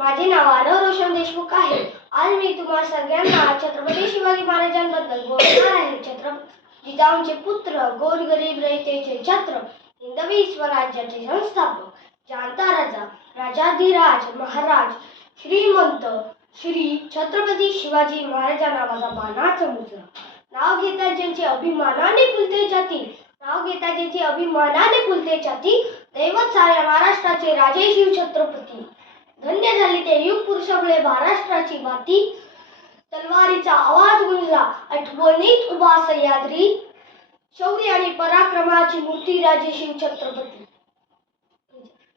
माझे नाव आरव रोशन देशमुख आहे. आज मी तुम्हा सगळ्यांना छत्रपती शिवाजी महाराजांबद्दल बोलणार आहे. छत्रपती जिजाऊंचे पुत्र, गोरगरीब रयतेचे छत्र, हिंदवी स्वराज्याचे संस्थापक, जाणता राजा, राजाधिराज महाराज, श्रीमंत श्री छत्रपती शिवाजी महाराज नावाचा मानाचा मुजरा. नाव घेतात ज्यांचे अभिमानाने फुलते छाती, नाव घेतात ज्यांचे अभिमानाने फुलते छाती, दैवत साऱ्या महाराष्ट्राचे राजे शिव छत्रपती. धन्य झाली ते युग पुरुषामुळे महाराष्ट्राची माती. तलवारीचा आवाज गुंजला, आठवणीत उभा सह्याद्री, शौर्य आणि पराक्रमाची मूर्ती राजे शिव छत्रपती.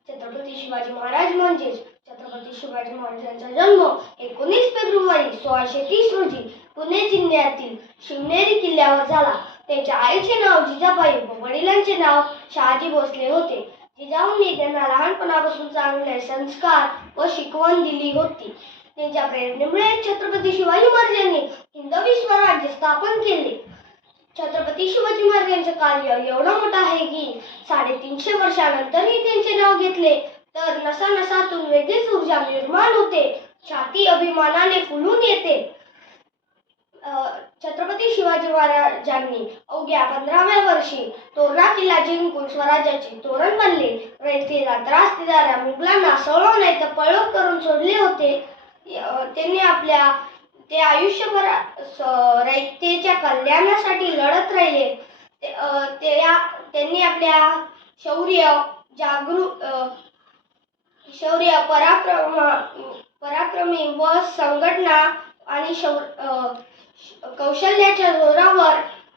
छत्रपती शिवाजी महाराज म्हणजेच छत्रपती शिवाजी महाराजांचा जन्म 19 फेब्रुवारी 1630 रोजी पुणे जिल्ह्यातील शिवनेरी किल्ल्यावर झाला. त्यांच्या आईचे नाव जिजाबाई व वडिलांचे नाव शहाजी भोसले होते. जिजाऊंनी त्यांना लहानपणापासून चांगले संस्कार व शिकवण दिली होती. त्यांच्या प्रेरणेमुळे छत्रपती शिवाजी महाराजांनी हिंदवी स्वराज्य स्थापन केले. छत्रपती शिवाजी महाराजांचे कार्य एवढं मोठं आहे की 350 वर्षानंतरही त्यांचे नाव घेतले तर नसानसातून वेगळीच ऊर्जा निर्माण होते, छाती अभिमानाने फुलून येते. छत्रपती शिवाजी महाराजांनी अवघ्या 15व्या वर्षी तोरणा किल्ला जिंकून स्वराज्याचे तोरण बांधले. रयतेला त्रास देणाऱ्या मुघलांना सळो नाही तर पळो करून सोडले होते. ते आयुष्यभर रयतेच्या कल्याणासाठी लढत राहिले. त्यांनी आपल्या शौर्य पराक्रमी व संघटना आणि कौशल्याच्या जोरावर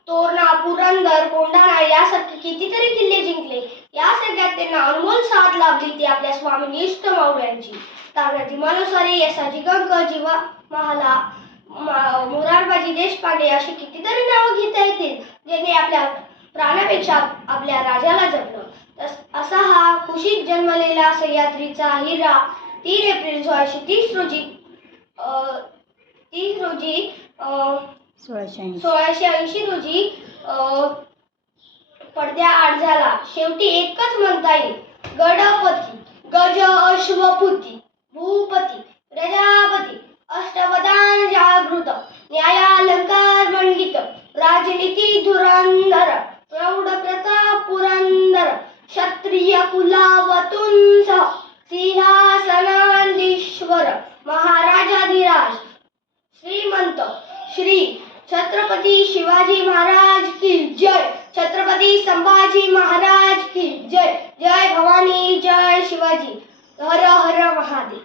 तोरणा, पुरंदर, कोंढाणा यासारखे कितीतरी किल्ले जिंकले. या सगळ्यात त्यांना अनमोल साथ लाभली ती आपल्या स्वामिनिष्ठ मावळ्यांची. तानाजी मालुसरे, यसाजी गंग, जीवा महाला, मोरारबाजी देशपांडे अशी कितीतरी नावं घेता येतील ज्यांनी आपल्या प्राणापेक्षा आपल्या राजाला जपलं. असा हा कुशीत जन्मलेला सह्याद्रीचा हिरा 3 एप्रिल 1630 रोजी 1680 रोजी पडद्याआड झाला. शेवटी एकच म्हणता येईल, गडपती, गज अश्वपती, भूपती, प्रजापती, अष्टवधान जागृत, न्यायालंकार मंडित, राजनीती धुरंधर, प्रौढ प्रताप पुरंदर, क्षत्रिय कुलावतुंस, सिंहासनाधीश्वर, महाराजाधिराज, श्रीमंत श्री छत्रपती शिवाजी महाराज की जय. छत्रपती संभाजी महाराज की जय. जय भवानी, जय शिवाजी. हर हर महादेव.